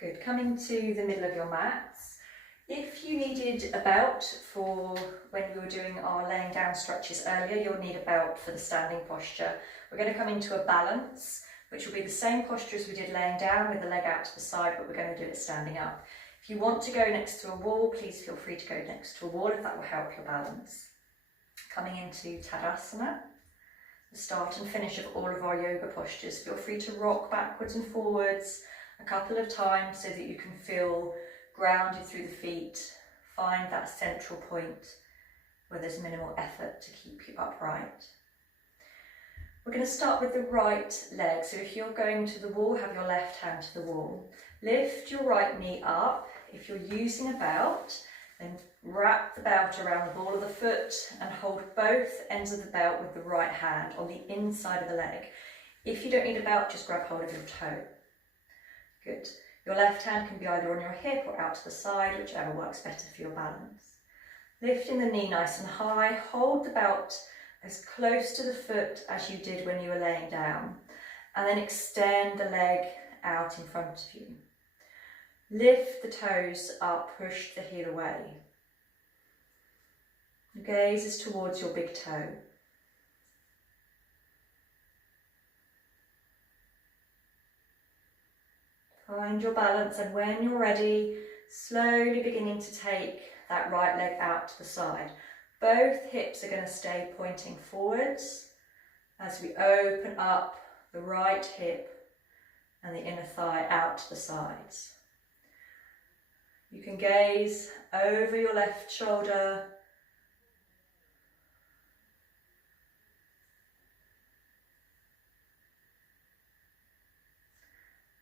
Good. Coming to the middle of your mats. If you needed a belt for when we were doing our laying down stretches earlier, you'll need a belt for the standing posture. We're going to come into a balance, which will be the same posture as we did laying down with the leg out to the side, but we're going to do it standing up. If you want to go next to a wall, please feel free to go next to a wall if that will help your balance. Coming into Tadasana, the start and finish of all of our yoga postures. Feel free to rock backwards and forwards a couple of times so that you can feel grounded through the feet. Find that central point where there's minimal effort to keep you upright. We're going to start with the right leg. So if you're going to the wall, have your left hand to the wall. Lift your right knee up. If you're using a belt, then wrap the belt around the ball of the foot and hold both ends of the belt with the right hand on the inside of the leg. If you don't need a belt, just grab hold of your toe. Good. Your left hand can be either on your hip or out to the side, whichever works better for your balance. Lifting the knee nice and high, hold the belt as close to the foot as you did when you were laying down, and then extend the leg out in front of you. Lift the toes up, push the heel away. Your gaze is towards your big toe. Find your balance, and when you're ready, slowly beginning to take that right leg out to the side. Both hips are going to stay pointing forwards as we open up the right hip and the inner thigh out to the sides. You can gaze over your left shoulder,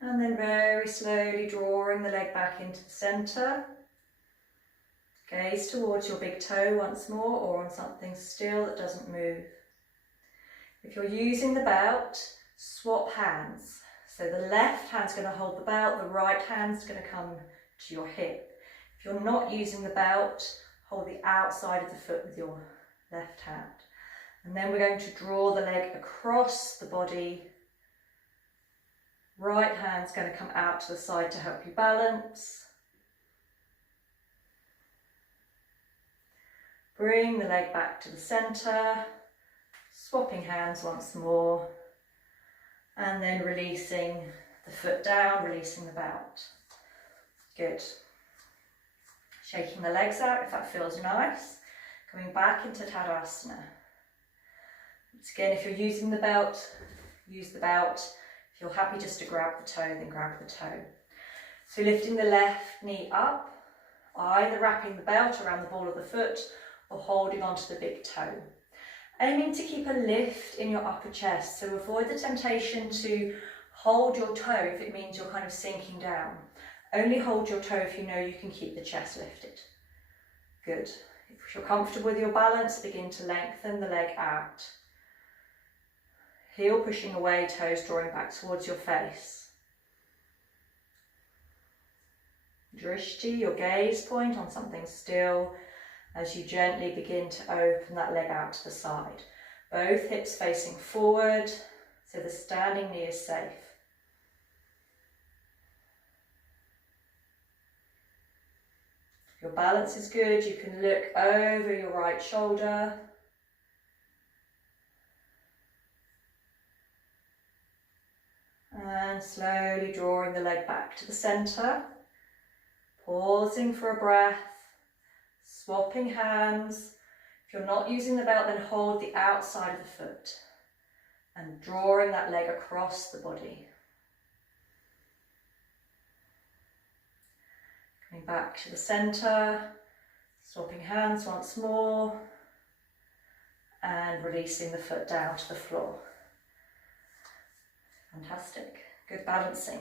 and then very slowly drawing the leg back into the centre. Gaze towards your big toe once more, or on something still that doesn't move. If you're using the belt, swap hands. So the left hand's going to hold the belt, the right hand's going to come to your hip. If you're not using the belt, hold the outside of the foot with your left hand. And then we're going to draw the leg across the body. Right hand's going to come out to the side to help you balance. Bring the leg back to the centre, swapping hands once more, and then releasing the foot down, releasing the belt. Good. Shaking the legs out if that feels nice. Coming back into Tadasana. Once again, if you're using the belt, use the belt. If you're happy just to grab the toe, then grab the toe. So lifting the left knee up, either wrapping the belt around the ball of the foot or holding onto the big toe. Aiming to keep a lift in your upper chest, so avoid the temptation to hold your toe if it means you're kind of sinking down. Only hold your toe if you know you can keep the chest lifted. Good. If you're comfortable with your balance, begin to lengthen the leg out. Heel pushing away, toes drawing back towards your face. Drishti, your gaze point on something still, as you gently begin to open that leg out to the side. Both hips facing forward, so the standing knee is safe. If your balance is good, you can look over your right shoulder. And slowly drawing the leg back to the centre. Pausing for a breath. Swapping hands. If you're not using the belt, then hold the outside of the foot and drawing that leg across the body. Coming back to the centre, swapping hands once more and releasing the foot down to the floor. Fantastic, good balancing.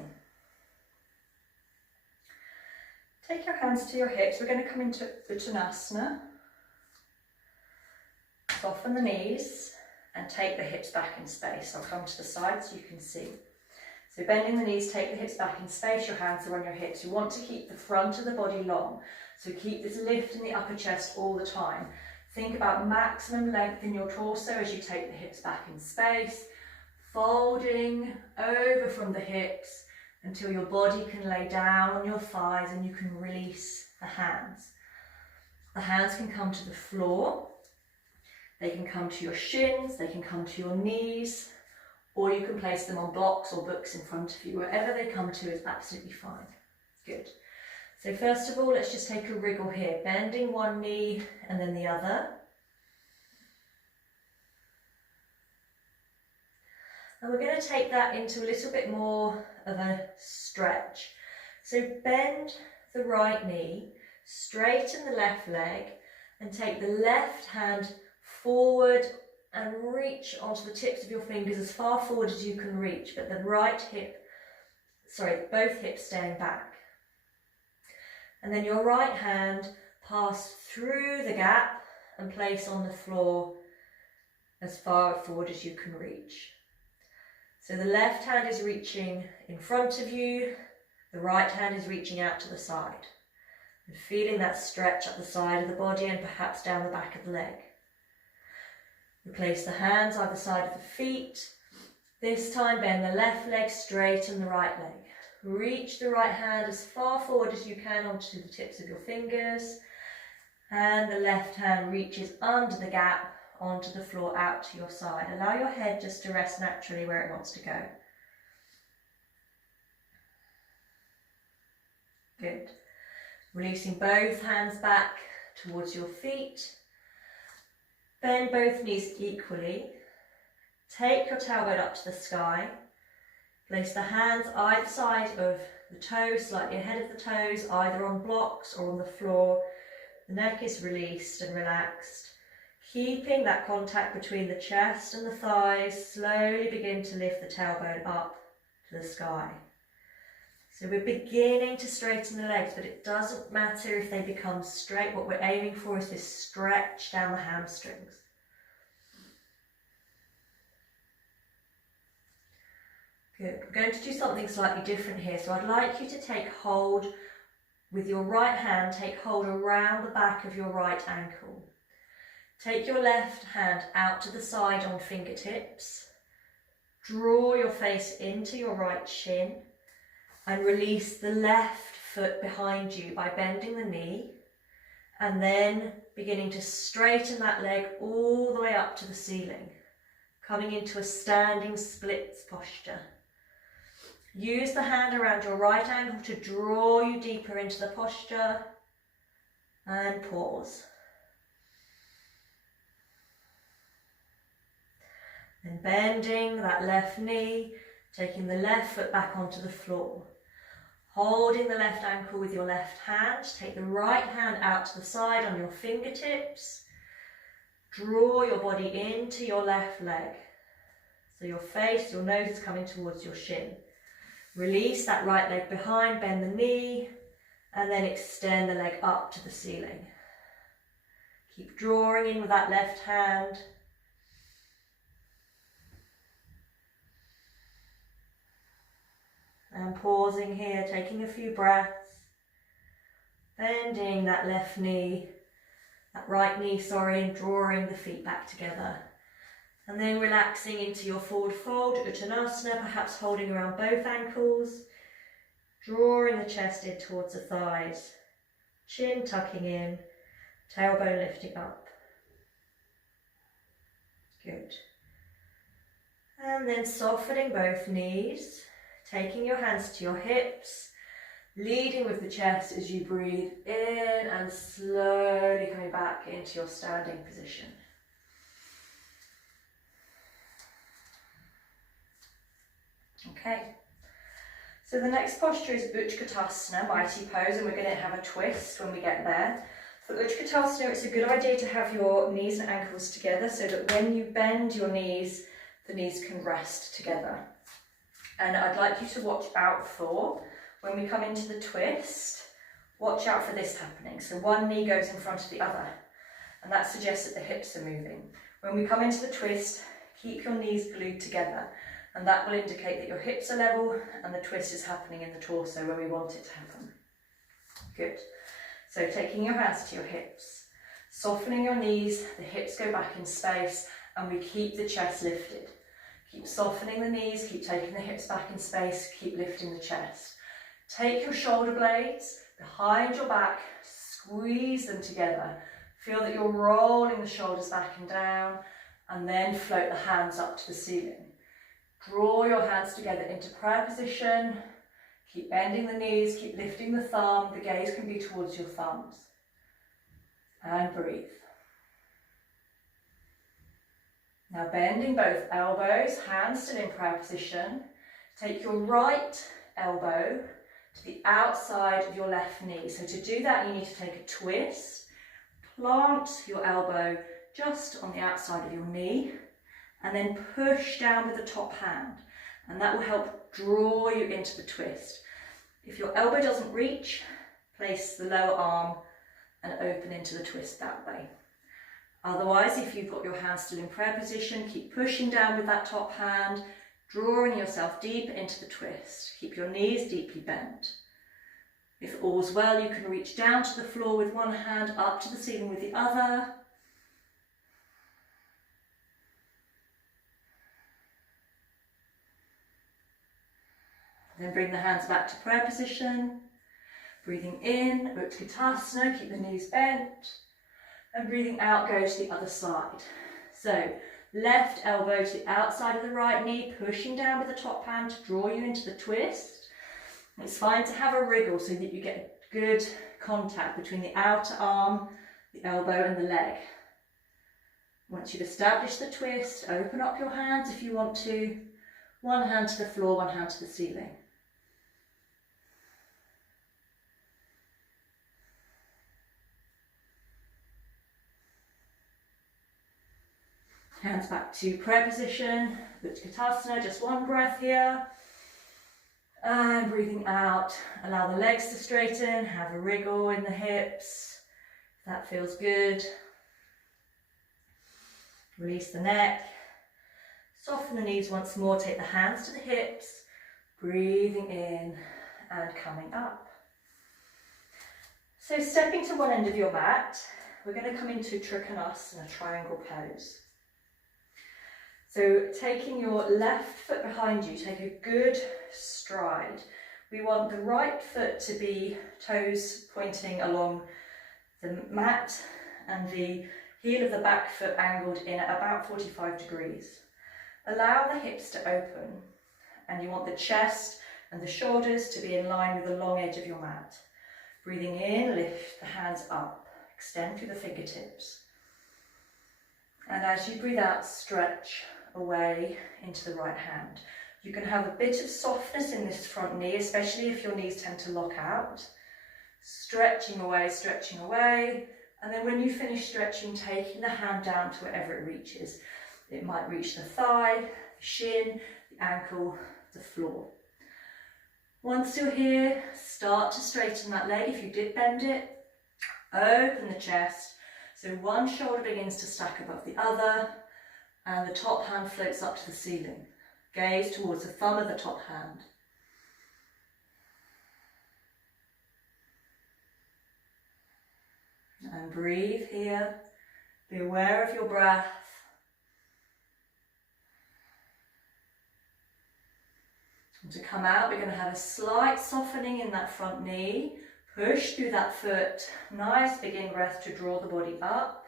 Take your hands to your hips. We're going to come into Uttanasana. Soften the knees and take the hips back in space. I'll come to the side so you can see. So bending the knees, take the hips back in space. Your hands are on your hips. You want to keep the front of the body long. So keep this lift in the upper chest all the time. Think about maximum length in your torso as you take the hips back in space. Folding over from the hips until your body can lay down on your thighs and you can release the hands. The hands can come to the floor, they can come to your shins, they can come to your knees, or you can place them on blocks or books in front of you. Wherever they come to is absolutely fine. Good. So first of all, let's just take a wriggle here, bending one knee and then the other. And we're going to take that into a little bit more of a stretch. So bend the right knee, straighten the left leg, and take the left hand forward and reach onto the tips of your fingers as far forward as you can reach, but the both hips staying back. And then your right hand pass through the gap and place on the floor as far forward as you can reach. So the left hand is reaching in front of you, the right hand is reaching out to the side. And feeling that stretch up the side of the body and perhaps down the back of the leg. We place the hands either side of the feet. This time bend the left leg, straighten the right leg. Reach the right hand as far forward as you can onto the tips of your fingers. And the left hand reaches under the gap onto the floor out to your side. Allow your head just to rest naturally where it wants to go. Good. Releasing both hands back towards your feet. Bend both knees equally. Take your tailbone up to the sky. Place the hands either side of the toes, slightly ahead of the toes, either on blocks or on the floor. The neck is released and relaxed. Keeping that contact between the chest and the thighs, slowly begin to lift the tailbone up to the sky. So we're beginning to straighten the legs, but it doesn't matter if they become straight. What we're aiming for is this stretch down the hamstrings. Good. We're going to do something slightly different here. So I'd like you to take hold with your right hand, take hold around the back of your right ankle. Take your left hand out to the side on fingertips. Draw your face into your right shin and release the left foot behind you by bending the knee and then beginning to straighten that leg all the way up to the ceiling, coming into a standing splits posture. Use the hand around your right ankle to draw you deeper into the posture and pause. And bending that left knee, taking the left foot back onto the floor. Holding the left ankle with your left hand, take the right hand out to the side on your fingertips. Draw your body into your left leg. So your face, your nose is coming towards your shin. Release that right leg behind, bend the knee, and then extend the leg up to the ceiling. Keep drawing in with that left hand. And pausing here, taking a few breaths. Bending that left knee, that right knee, and drawing the feet back together. And then relaxing into your forward fold, Uttanasana, perhaps holding around both ankles. Drawing the chest in towards the thighs. Chin tucking in, tailbone lifting up. Good. And then softening both knees. Taking your hands to your hips, leading with the chest as you breathe in and slowly coming back into your standing position. Okay, so the next posture is Utkatasana, mighty pose, and we're going to have a twist when we get there. For Utkatasana, it's a good idea to have your knees and ankles together so that when you bend your knees, the knees can rest together. And I'd like you to watch out for, when we come into the twist, watch out for this happening. So one knee goes in front of the other, and that suggests that the hips are moving. When we come into the twist, keep your knees glued together, and that will indicate that your hips are level and the twist is happening in the torso where we want it to happen. Good. So taking your hands to your hips, softening your knees, the hips go back in space, and we keep the chest lifted. Keep softening the knees, keep taking the hips back in space, keep lifting the chest. Take your shoulder blades behind your back, squeeze them together. Feel that you're rolling the shoulders back and down, and then float the hands up to the ceiling. Draw your hands together into prayer position. Keep bending the knees, keep lifting the thumb. The gaze can be towards your thumbs. And breathe. Now bending both elbows, hands still in prayer position. Take your right elbow to the outside of your left knee. So to do that, you need to take a twist. Plant your elbow just on the outside of your knee, and then push down with the top hand. And that will help draw you into the twist. If your elbow doesn't reach, place the lower arm and open into the twist that way. Otherwise, if you've got your hands still in prayer position, keep pushing down with that top hand, drawing yourself deep into the twist. Keep your knees deeply bent. If all's well, you can reach down to the floor with one hand, up to the ceiling with the other. Then bring the hands back to prayer position. Breathing in, Utkatasana, keep the knees bent. And breathing out, go to the other side. So, left elbow to the outside of the right knee, pushing down with the top hand to draw you into the twist. It's fine to have a wriggle so that you get good contact between the outer arm, the elbow and the leg. Once you've established the twist, open up your hands if you want to. One hand to the floor, one hand to the ceiling. Hands back to prayer position, Utkatasana, just one breath here. And breathing out, allow the legs to straighten, have a wriggle in the hips, if that feels good. Release the neck, soften the knees once more, take the hands to the hips, breathing in and coming up. So stepping to one end of your mat, we're going to come into Trikonasana, triangle pose. So taking your left foot behind you, take a good stride. We want the right foot to be toes pointing along the mat and the heel of the back foot angled in at about 45 degrees. Allow the hips to open, and you want the chest and the shoulders to be in line with the long edge of your mat. Breathing in, lift the hands up, extend through the fingertips. And as you breathe out, stretch away into the right hand. You can have a bit of softness in this front knee, especially if your knees tend to lock out. Stretching away, and then when you finish stretching, taking the hand down to wherever it reaches. It might reach the thigh, the shin, the ankle, the floor. Once you're here, start to straighten that leg. If you did bend it, open the chest. So one shoulder begins to stack above the other, and the top hand floats up to the ceiling. Gaze towards the thumb of the top hand. And breathe here. Be aware of your breath. And to come out, we're going to have a slight softening in that front knee. Push through that foot. Nice big in-breath to draw the body up.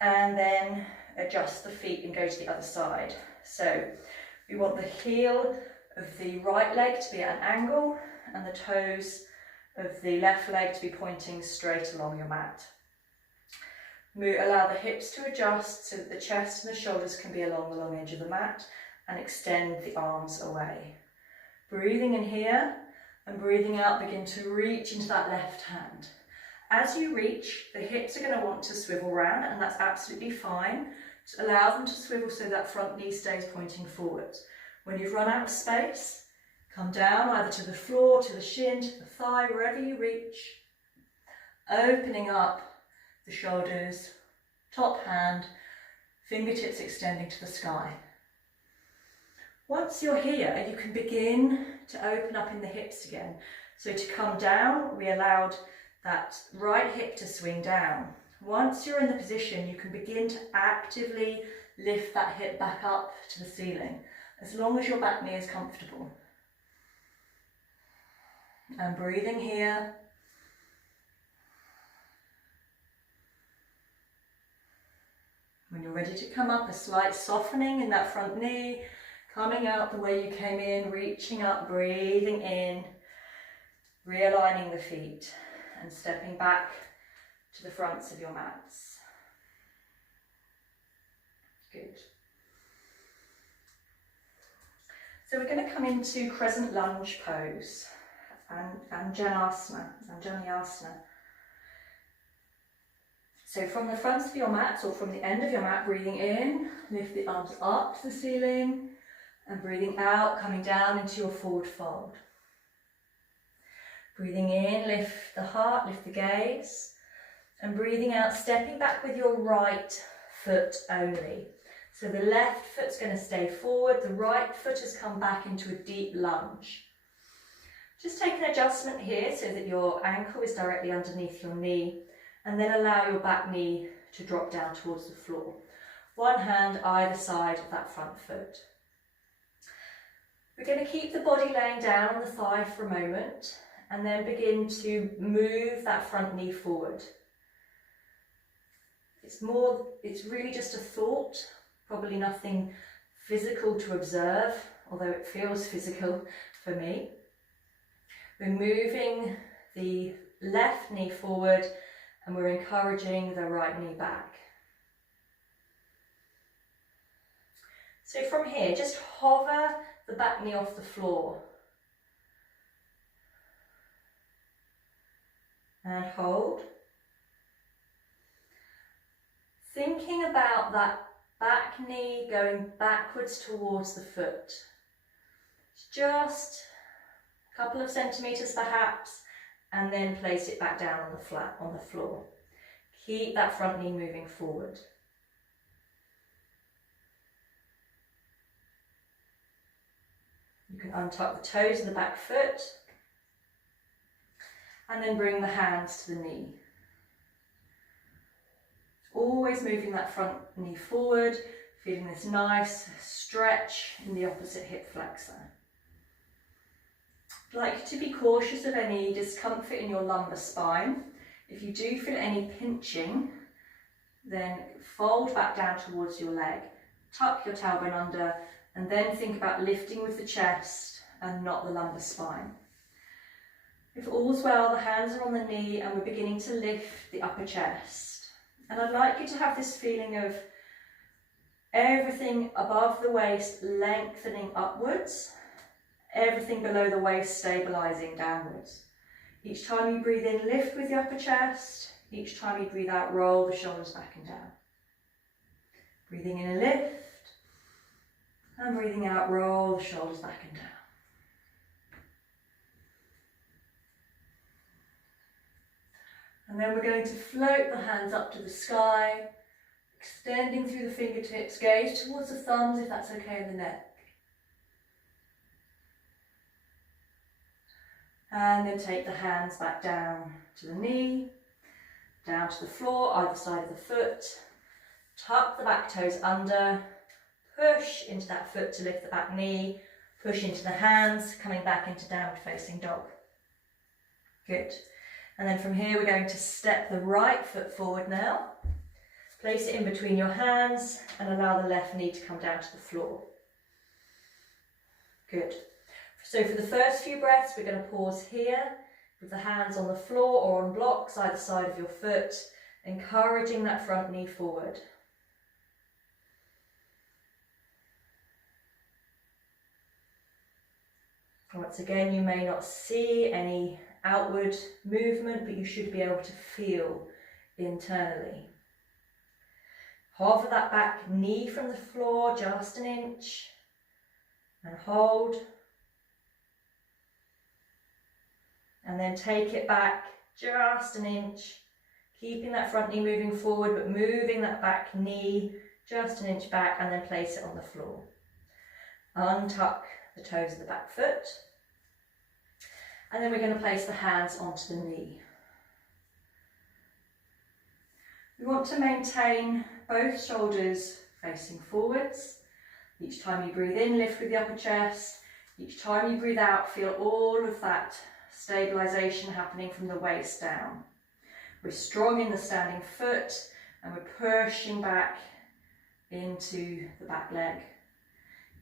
And then adjust the feet and go to the other side. So we want the heel of the right leg to be at an angle and the toes of the left leg to be pointing straight along your mat. Allow the hips to adjust so that the chest and the shoulders can be along the long edge of the mat, and extend the arms away. Breathing in here and breathing out, begin to reach into that left hand. As you reach, the hips are going to want to swivel round, and that's absolutely fine. Just allow them to swivel so that front knee stays pointing forward. When you've run out of space, come down either to the floor, to the shin, to the thigh, wherever you reach. Opening up the shoulders, top hand, fingertips extending to the sky. Once you're here, you can begin to open up in the hips again. So to come down, we allowed that right hip to swing down. Once you're in the position, you can begin to actively lift that hip back up to the ceiling, as long as your back knee is comfortable. And breathing here. When you're ready to come up, a slight softening in that front knee, coming out the way you came in, reaching up, breathing in, realigning the feet and stepping back to the fronts of your mats. Good. So we're going to come into crescent lunge pose, Anjaneyasana. So from the front of your mat, or from the end of your mat, breathing in, lift the arms up to the ceiling, and breathing out, coming down into your forward fold. Breathing in, lift the heart, lift the gaze, and breathing out, stepping back with your right foot only. So the left foot's going to stay forward, the right foot has come back into a deep lunge. Just take an adjustment here so that your ankle is directly underneath your knee, and then allow your back knee to drop down towards the floor. One hand either side of that front foot. We're going to keep the body laying down on the thigh for a moment, and then begin to move that front knee forward. It's really just a thought, probably nothing physical to observe, although it feels physical for me. We're moving the left knee forward, and we're encouraging the right knee back. So from here, just hover the back knee off the floor. And hold. Thinking about that back knee going backwards towards the foot. Just a couple of centimetres perhaps, and then place it back down on the floor. Keep that front knee moving forward. You can untuck the toes of the back foot, and then bring the hands to the knee. Always moving that front knee forward, feeling this nice stretch in the opposite hip flexor. I'd like you to be cautious of any discomfort in your lumbar spine. If you do feel any pinching, then fold back down towards your leg, tuck your tailbone under, and then think about lifting with the chest and not the lumbar spine. If all's well, the hands are on the knee and we're beginning to lift the upper chest. And I'd like you to have this feeling of everything above the waist lengthening upwards, everything below the waist stabilising downwards. Each time you breathe in, lift with the upper chest. Each time you breathe out, roll the shoulders back and down. Breathing in a lift, and breathing out, roll the shoulders back and down. And then we're going to float the hands up to the sky, extending through the fingertips, gaze towards the thumbs if that's okay in the neck. And then take the hands back down to the knee, down to the floor, either side of the foot. Tuck the back toes under, push into that foot to lift the back knee, push into the hands, coming back into downward facing dog. Good. And then from here we're going to step the right foot forward now. Place it in between your hands and allow the left knee to come down to the floor. Good. So for the first few breaths we're going to pause here with the hands on the floor or on blocks either side of your foot, encouraging that front knee forward. Once again, you may not see any outward movement, but you should be able to feel internally. Hover that back knee from the floor just an inch and hold. And then take it back just an inch, keeping that front knee moving forward, but moving that back knee just an inch back, and then place it on the floor. Untuck the toes of the back foot. And then we're going to place the hands onto the knee. We want to maintain both shoulders facing forwards. Each time you breathe in, lift with the upper chest. Each time you breathe out, feel all of that stabilisation happening from the waist down. We're strong in the standing foot and we're pushing back into the back leg.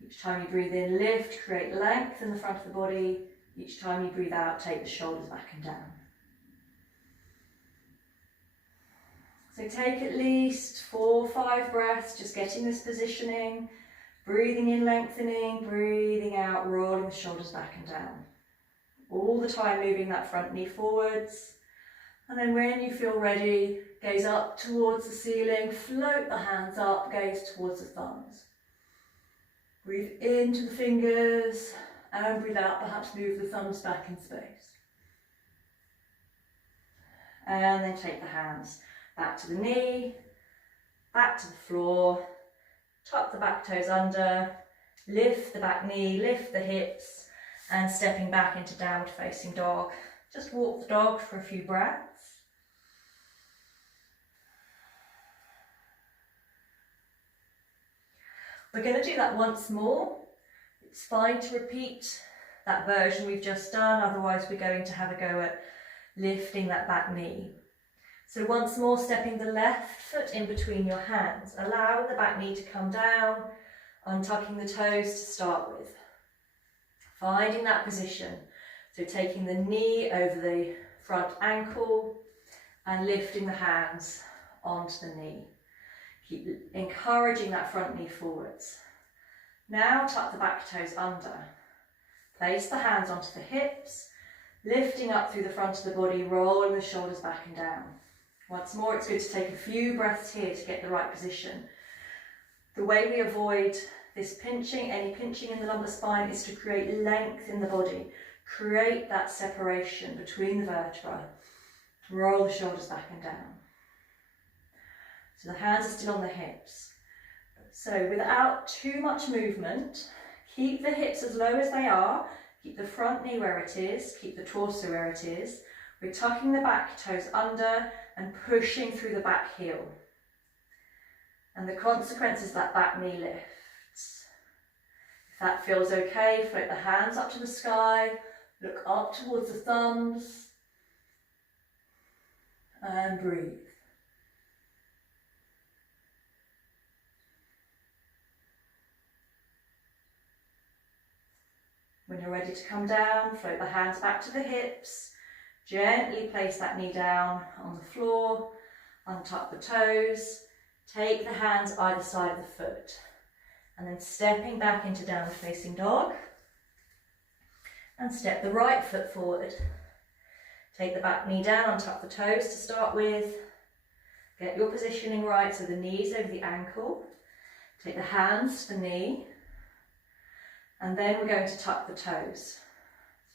Each time you breathe in, lift, create length in the front of the body. Each time you breathe out, take the shoulders back and down. So take at least 4 or 5 breaths, just getting this positioning. Breathing in, lengthening, breathing out, rolling the shoulders back and down. All the time moving that front knee forwards. And then when you feel ready, gaze up towards the ceiling, float the hands up, gaze towards the thumbs. Breathe into the fingers and breathe out, perhaps move the thumbs back in space. And then take the hands back to the knee, back to the floor. Tuck the back toes under, lift the back knee, lift the hips, and stepping back into downward facing dog. Just walk the dog for a few breaths. We're going to do that once more. It's fine to repeat that version we've just done, otherwise we're going to have a go at lifting that back knee. So once more, stepping the left foot in between your hands, allowing the back knee to come down, untucking the toes to start with. Finding that position, so taking the knee over the front ankle and lifting the hands onto the knee. Keep encouraging that front knee forwards. Now tuck the back toes under. Place the hands onto the hips, lifting up through the front of the body, rolling the shoulders back and down. Once more, it's good to take a few breaths here to get the right position. The way we avoid this pinching, any pinching in the lumbar spine, is to create length in the body. Create that separation between the vertebrae. Roll the shoulders back and down. So the hands are still on the hips. So without too much movement, keep the hips as low as they are. Keep the front knee where it is. Keep the torso where it is. We're tucking the back toes under and pushing through the back heel. And the consequence is that back knee lifts. If that feels okay, float the hands up to the sky, look up towards the thumbs, and breathe. When you're ready to come down, float the hands back to the hips. Gently place that knee down on the floor, untuck the toes, take the hands either side of the foot, and then stepping back into downward facing dog, and step the right foot forward. Take the back knee down, untuck the toes to start with, get your positioning right so the knee's over the ankle, take the hands to the knee, and then we're going to tuck the toes.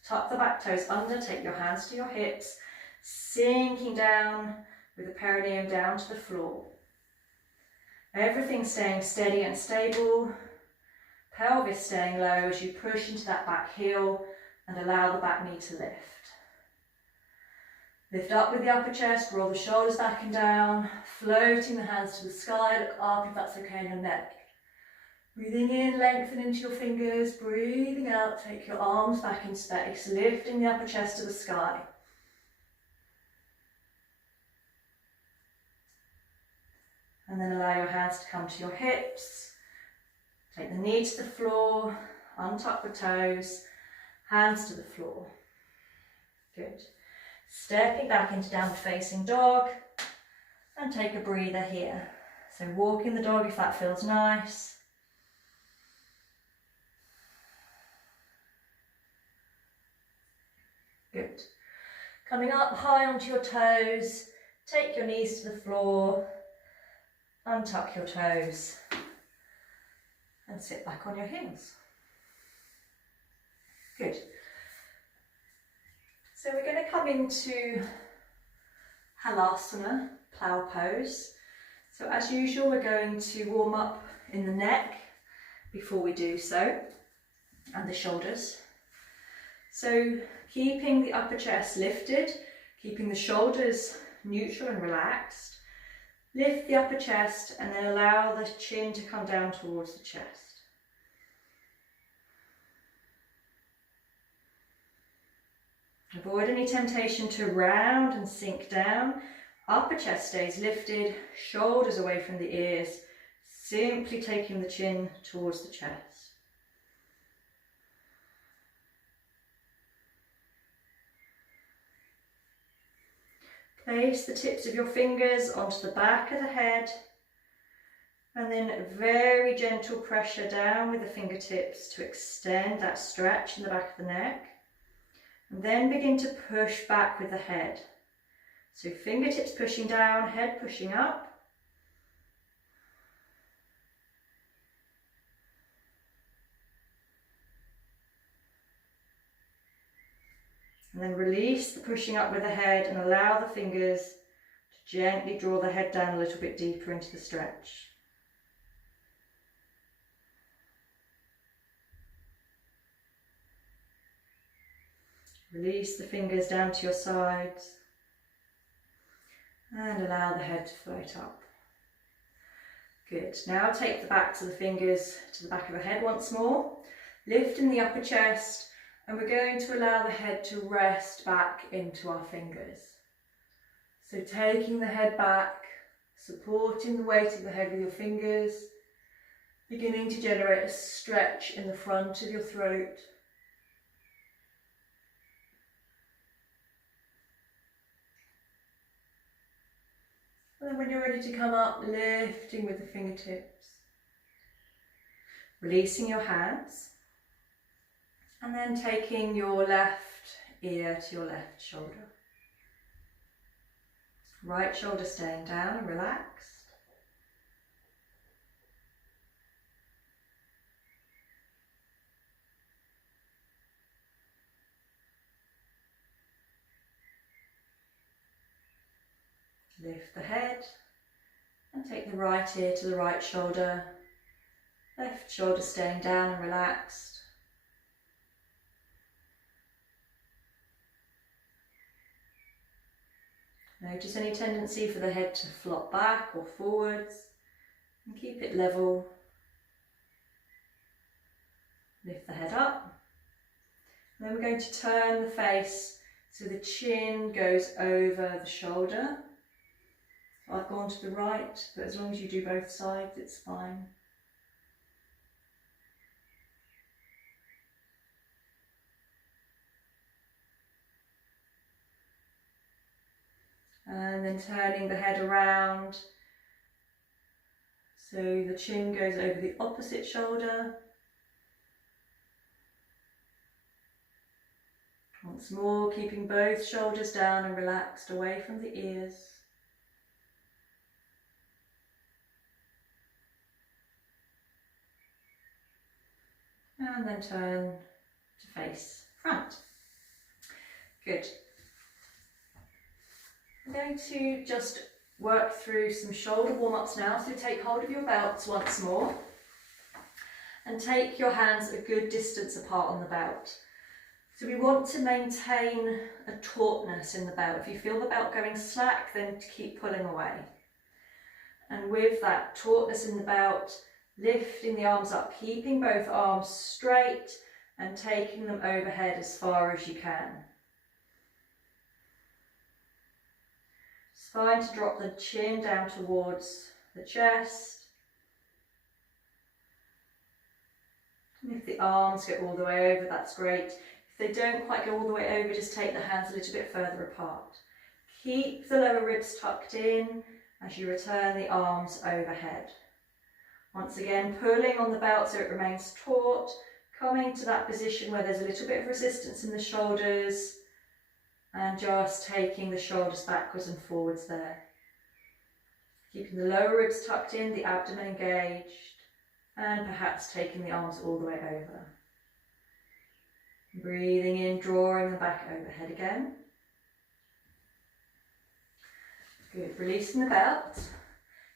Tuck the back toes under, take your hands to your hips, sinking down with the perineum down to the floor. Everything staying steady and stable, pelvis staying low as you push into that back heel and allow the back knee to lift. Lift up with the upper chest, roll the shoulders back and down, floating the hands to the sky, look up if that's okay in your neck. Breathing in, lengthen into your fingers, breathing out, take your arms back in space, lifting the upper chest to the sky. And then allow your hands to come to your hips, take the knee to the floor, untuck the toes, hands to the floor. Good. Stepping back into downward facing dog, and take a breather here. So walking the dog if that feels nice. Good. Coming up high onto your toes, take your knees to the floor, untuck your toes, and sit back on your heels. Good. So we're going to come into Halasana, plough pose. So as usual, we're going to warm up in the neck before we do so, and the shoulders. So keeping the upper chest lifted, keeping the shoulders neutral and relaxed, Lift the upper chest and then allow the chin to come down towards the chest. Avoid any temptation to round and sink down. Upper chest stays lifted, shoulders away from the ears, simply taking the chin towards the chest. Place the tips of your fingers onto the back of the head and then very gentle pressure down with the fingertips to extend that stretch in the back of the neck. And then begin to push back with the head. So fingertips pushing down, head pushing up. And then release the pushing up with the head and allow the fingers to gently draw the head down a little bit deeper into the stretch. Release the fingers down to your sides and allow the head to float up. Good. Now take the backs of the fingers to the back of the head once more. Lifting the upper chest, and we're going to allow the head to rest back into our fingers. So taking the head back, supporting the weight of the head with your fingers, beginning to generate a stretch in the front of your throat. And when you're ready to come up, lifting with the fingertips, releasing your hands, and then taking your left ear to your left shoulder. Right shoulder staying down and relaxed. Lift the head and take the right ear to the right shoulder. Left shoulder staying down and relaxed. Notice any tendency for the head to flop back or forwards, and keep it level. Lift the head up. And then we're going to turn the face so the chin goes over the shoulder. So I've gone to the right, but as long as you do both sides, it's fine. And then turning the head around so the chin goes over the opposite shoulder. Once more, keeping both shoulders down and relaxed away from the ears. And then turn to face front. Good. I'm going to just work through some shoulder warm-ups now. So take hold of your belts once more and take your hands a good distance apart on the belt. So we want to maintain a tautness in the belt. If you feel the belt going slack, then keep pulling away. And with that tautness in the belt, lifting the arms up, keeping both arms straight and taking them overhead as far as you can. It's fine to drop the chin down towards the chest. And if the arms go all the way over, that's great. If they don't quite go all the way over, just take the hands a little bit further apart. Keep the lower ribs tucked in as you return the arms overhead. Once again, pulling on the belt so it remains taut, coming to that position where there's a little bit of resistance in the shoulders, and just taking the shoulders backwards and forwards there. Keeping the lower ribs tucked in, the abdomen engaged, and perhaps taking the arms all the way over. Breathing in, drawing them back overhead again. Good, releasing the belt.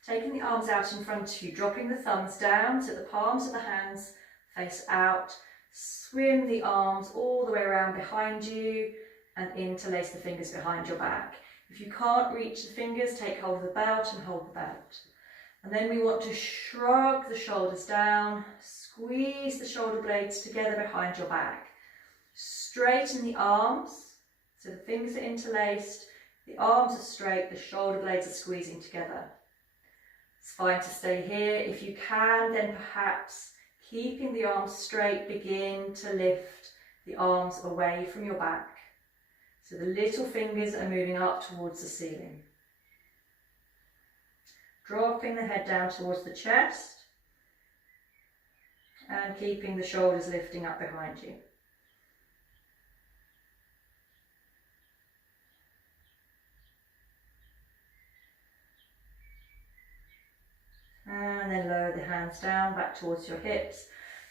Taking the arms out in front of you, dropping the thumbs down so the palms of the hands face out. Swim the arms all the way around behind you and interlace the fingers behind your back. If you can't reach the fingers, take hold of the belt and hold the belt. And then we want to shrug the shoulders down, squeeze the shoulder blades together behind your back. Straighten the arms, so the fingers are interlaced, the arms are straight, the shoulder blades are squeezing together. It's fine to stay here. If you can, then perhaps keeping the arms straight, begin to lift the arms away from your back. So the little fingers are moving up towards the ceiling. Dropping the head down towards the chest and keeping the shoulders lifting up behind you. And then lower the hands down back towards your hips,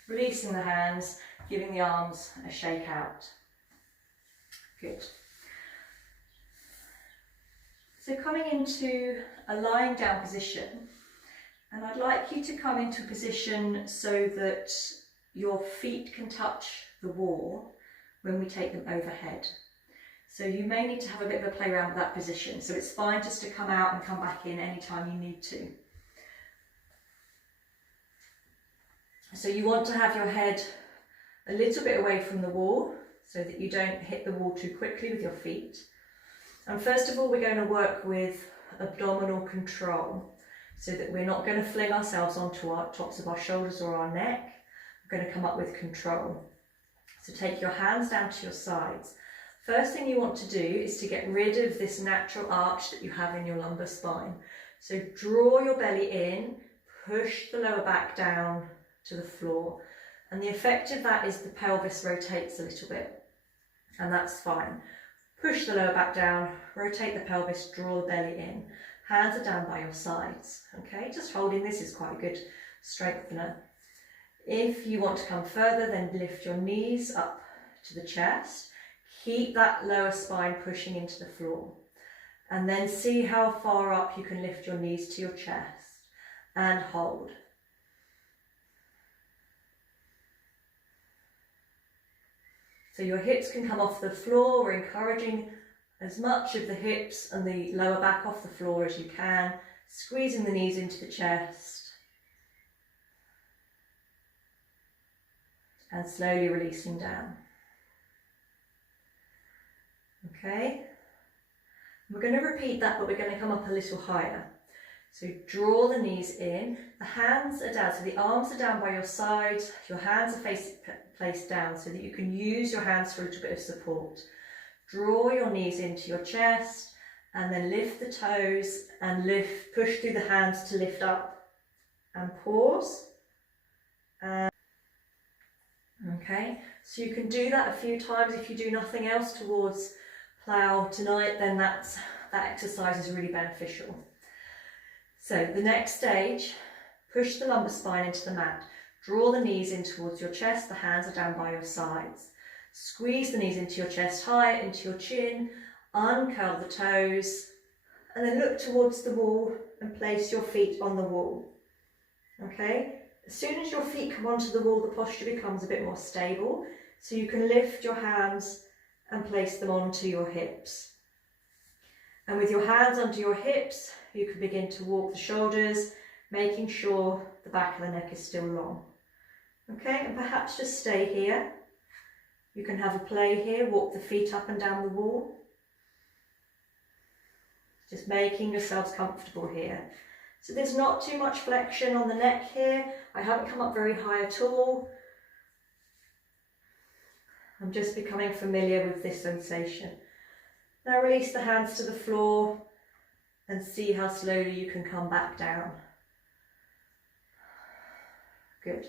releasing the hands, giving the arms a shake out. Good. So coming into a lying down position, and I'd like you to come into a position so that your feet can touch the wall when we take them overhead. So you may need to have a bit of a play around with that position, so it's fine just to come out and come back in anytime you need to. So you want to have your head a little bit away from the wall so that you don't hit the wall too quickly with your feet. And first of all, we're going to work with abdominal control so that we're not going to fling ourselves onto our tops of our shoulders or our neck. We're going to come up with control. So take your hands down to your sides. First thing you want to do is to get rid of this natural arch that you have in your lumbar spine. So draw your belly in, push the lower back down to the floor, and the effect of that is the pelvis rotates a little bit, and that's fine. Push the lower back down, rotate the pelvis, draw the belly in. Hands are down by your sides. Okay, just holding this is quite a good strengthener. If you want to come further, then lift your knees up to the chest. Keep that lower spine pushing into the floor, and then see how far up you can lift your knees to your chest and hold. So your hips can come off the floor. We're encouraging as much of the hips and the lower back off the floor as you can, squeezing the knees into the chest and slowly releasing down. Okay, we're going to repeat that, but we're going to come up a little higher. So draw the knees in, the hands are down, so the arms are down by your sides, your hands are placed down so that you can use your hands for a little bit of support. Draw your knees into your chest and then lift the toes and push through the hands to lift up and pause. Okay, so you can do that a few times. If you do nothing else towards plough tonight, then that exercise is really beneficial. So the next stage, push the lumbar spine into the mat. Draw the knees in towards your chest, the hands are down by your sides. Squeeze the knees into your chest, high into your chin, uncurl the toes, and then look towards the wall and place your feet on the wall. Okay, as soon as your feet come onto the wall, the posture becomes a bit more stable, so you can lift your hands and place them onto your hips. And with your hands under your hips, you can begin to walk the shoulders, making sure the back of the neck is still long. Okay, and perhaps just stay here. You can have a play here, walk the feet up and down the wall. Just making yourselves comfortable here. So there's not too much flexion on the neck here. I haven't come up very high at all. I'm just becoming familiar with this sensation. Now release the hands to the floor and see how slowly you can come back down. Good.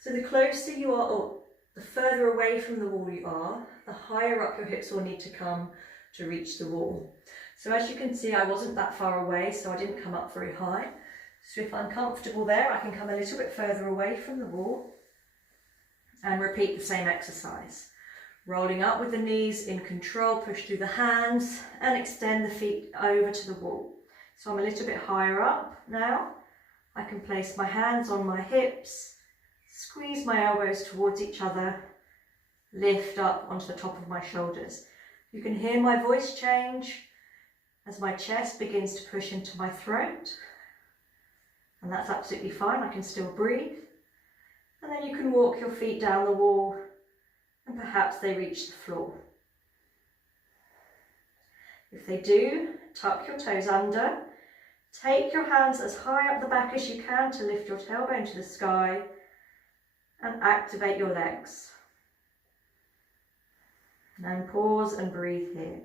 So the closer you are, or the further away from the wall you are, the higher up your hips will need to come to reach the wall. So as you can see, I wasn't that far away, so I didn't come up very high. So if I'm comfortable there, I can come a little bit further away from the wall and repeat the same exercise. Rolling up with the knees in control, push through the hands and extend the feet over to the wall. So I'm a little bit higher up now. I can place my hands on my hips, squeeze my elbows towards each other, lift up onto the top of my shoulders. You can hear my voice change. as my chest begins to push into my throat. And that's absolutely fine, I can still breathe. And then you can walk your feet down the wall and perhaps they reach the floor. If they do, tuck your toes under. Take your hands as high up the back as you can to lift your tailbone to the sky and activate your legs. And pause and breathe here.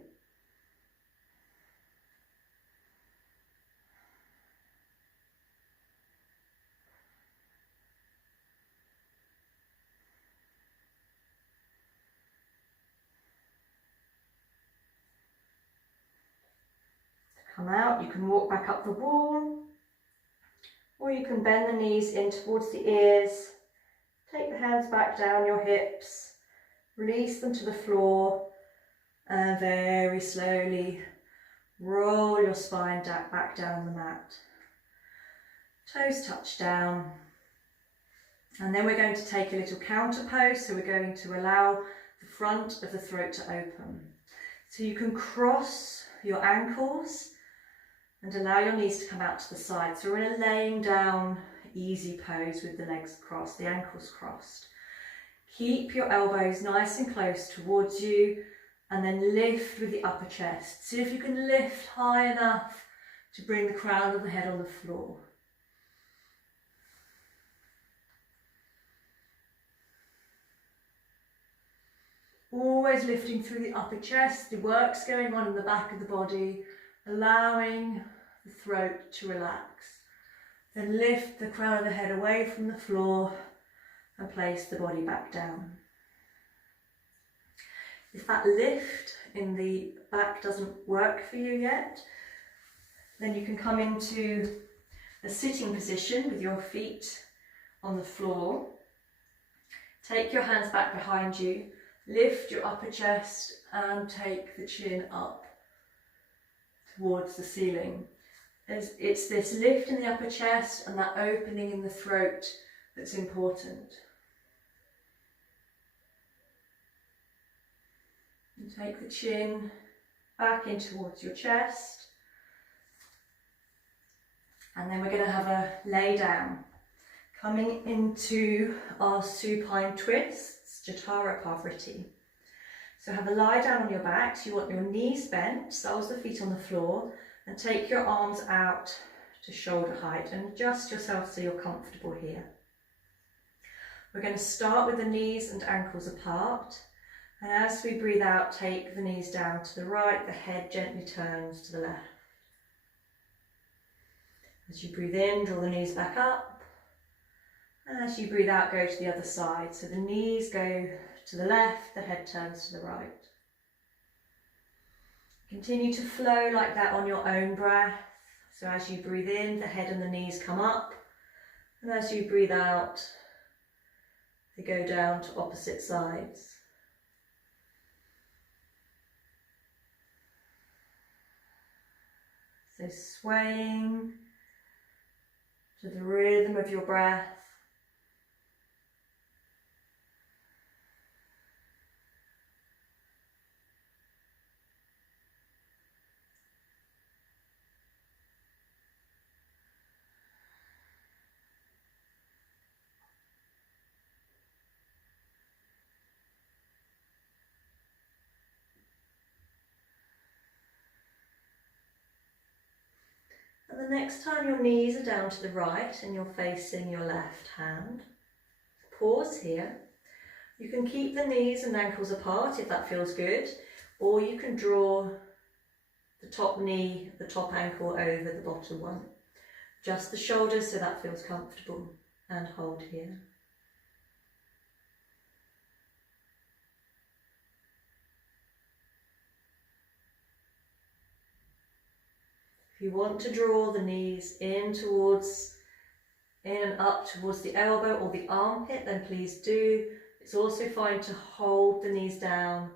Come out, you can walk back up the wall, or you can bend the knees in towards the ears, take the hands back down your hips, release them to the floor, and very slowly roll your spine back down the mat. Toes touch down, and then we're going to take a little counter pose, so we're going to allow the front of the throat to open. So you can cross your ankles and allow your knees to come out to the side. So we're in a laying down, easy pose with the legs crossed, the ankles crossed. Keep your elbows nice and close towards you and then lift with the upper chest. See if you can lift high enough to bring the crown of the head on the floor. Always lifting through the upper chest, the work's going on in the back of the body, allowing the throat to relax. Then lift the crown of the head away from the floor and place the body back down. If that lift in the back doesn't work for you yet, then you can come into a sitting position with your feet on the floor. Take your hands back behind you, lift your upper chest and take the chin up towards the ceiling. It's this lift in the upper chest and that opening in the throat that's important. And take the chin back in towards your chest. And then we're going to have a lay down. Coming into our supine twists, Jatara Parvriti. So have a lie down on your back, so you want your knees bent, soles of the feet on the floor, and take your arms out to shoulder height and adjust yourself so you're comfortable here. We're going to start with the knees and ankles apart, and as we breathe out, take the knees down to the right, the head gently turns to the left. As you breathe in, draw the knees back up, and as you breathe out, go to the other side. So the knees go to the left, the head turns to the right. Continue to flow like that on your own breath. So as you breathe in, the head and the knees come up, and as you breathe out, they go down to opposite sides. So swaying to the rhythm of your breath. And the next time your knees are down to the right and you're facing your left hand, pause here. You can keep the knees and ankles apart if that feels good, or you can draw the top knee, the top ankle over the bottom one. Just the shoulders so that feels comfortable, and hold here. If you want to draw the knees in and up towards the elbow or the armpit, then please do. It's also fine to hold the knees down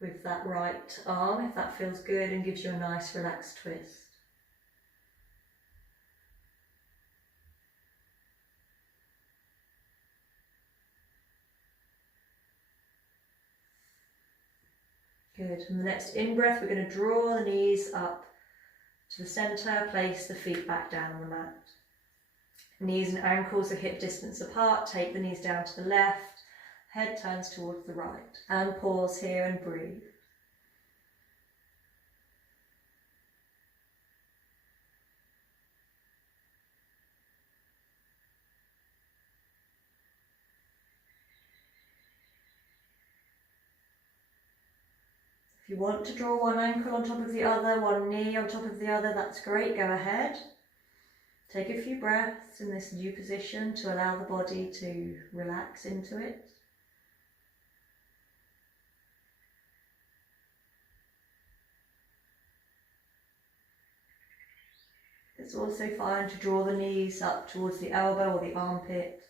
with that right arm if that feels good and gives you a nice relaxed twist. Good. And the next in-breath, we're going to draw the knees up to the centre, place the feet back down on the mat. Knees and ankles are hip distance apart, take the knees down to the left, head turns towards the right, and pause here and breathe. If you want to draw one ankle on top of the other, one knee on top of the other, that's great, go ahead. Take a few breaths in this new position to allow the body to relax into it. It's also fine to draw the knees up towards the elbow or the armpit.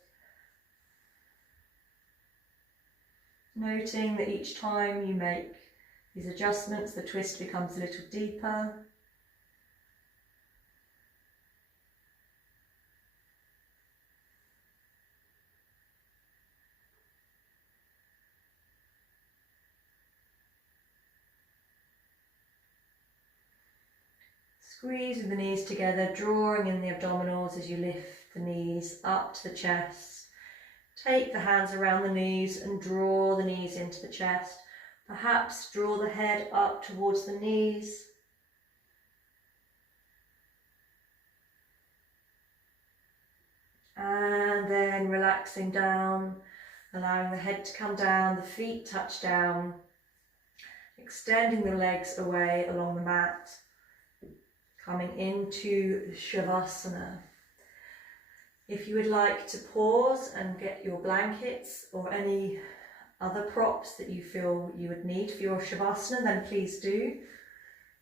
Noting that each time you make these adjustments, the twist becomes a little deeper. Squeeze the knees together, drawing in the abdominals as you lift the knees up to the chest. Take the hands around the knees and draw the knees into the chest. Perhaps draw the head up towards the knees. And then relaxing down, allowing the head to come down, the feet touch down, extending the legs away along the mat. Coming into Shavasana. If you would like to pause and get your blankets or any other props that you feel you would need for your Shavasana, then please do.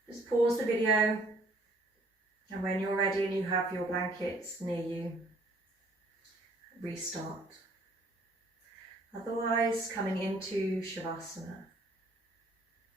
Just pause the video, and when you're ready and you have your blankets near you, restart. Otherwise, coming into Shavasana.